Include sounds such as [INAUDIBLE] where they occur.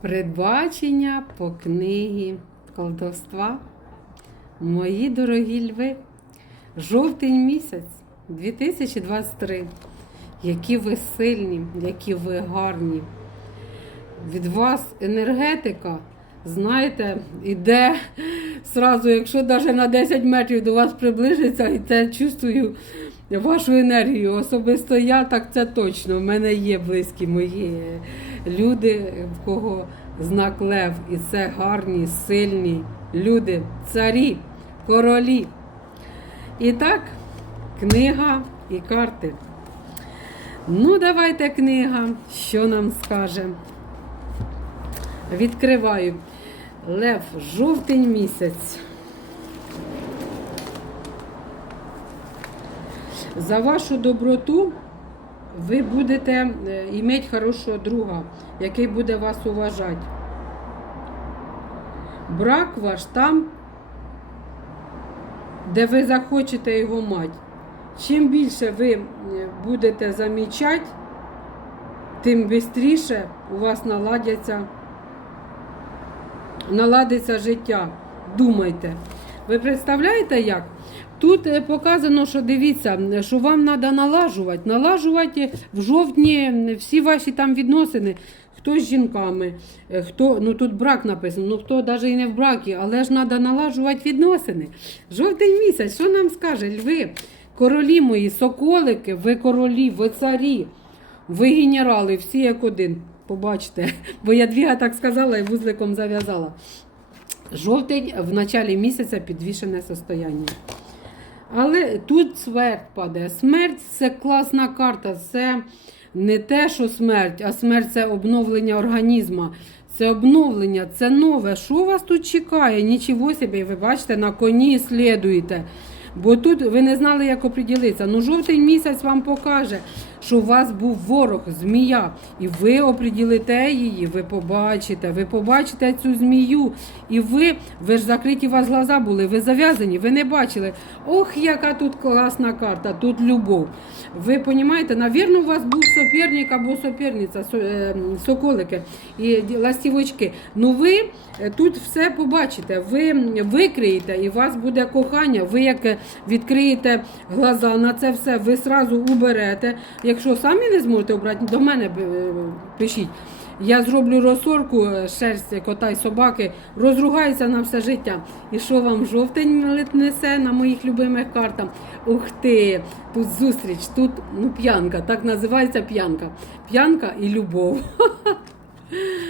Передбачення по книгі колдовства. Мої дорогі льви. Жовтень місяць 2023. Які ви сильні, які ви гарні. Від вас енергетика, знаєте, іде сразу, якщо навіть на 10 метрів до вас приближиться, і це чувствую вашу енергію. Особисто я так це точно. У мене є близькі мої люди, в кого знак Лев. І це гарні, сильні люди, царі, королі. І так, книга і карти. Ну, давайте книга, що нам скаже. Відкриваю. Лев, жовтень місяць. За вашу доброту ви будете е, іметь хорошого друга, який буде вас уважати. Брак ваш там, де ви захочете його мати. Чим більше ви е, будете замічати, тим швидше у вас наладяться, наладиться життя. Думайте. Ви представляєте як? Тут е, показано, що дивіться, що вам треба налажувати. Налажувати в жовтні всі ваші там відносини. Хто з жінками, е, хто, ну тут брак написано, ну хто навіть і не в бракі, але ж треба налажувати відносини. Жовтень місяць, що нам скаже льви? Королі мої, соколики, ви королі, ви царі, ви генерали, всі як один. Побачите, [LAUGHS] бо я двіга так сказала і вузликом зав'язала. Жовтень в началі місяця підвішене состояння. Але тут смерть паде. Смерть це класна карта. Це не те, що смерть, а смерть це обновлення організму. Це обновлення, це нове. Що вас тут чекає? Нічого собі, ви бачите, на коні слідуєте. Бо тут ви не знали, як оприділитися. Ну, жовтий місяць вам покаже, що у вас був ворог, змія, і ви оприділите її, ви побачите, ви побачите цю змію. І ви, ви ж закриті у вас глаза були, ви зав'язані, ви не бачили. Ох, яка тут класна карта, тут любов. Ви розумієте, навірно, у вас був суперник або суперниця, со- е, соколики і ластівочки. Ну ви е, тут все побачите, ви викриєте, і у вас буде кохання. Ви як е, відкриєте глаза на це все, ви сразу уберете. Якщо самі не зможете обрати, до мене е, пишіть. Я зроблю розсорку е, шерсть кота й собаки, розругаюся на все життя. І що вам жовтень несе на моїх любимих картах? Ух ти! Тут зустріч, тут ну, п'янка, так називається п'янка. П'янка і любов. [LAUGHS]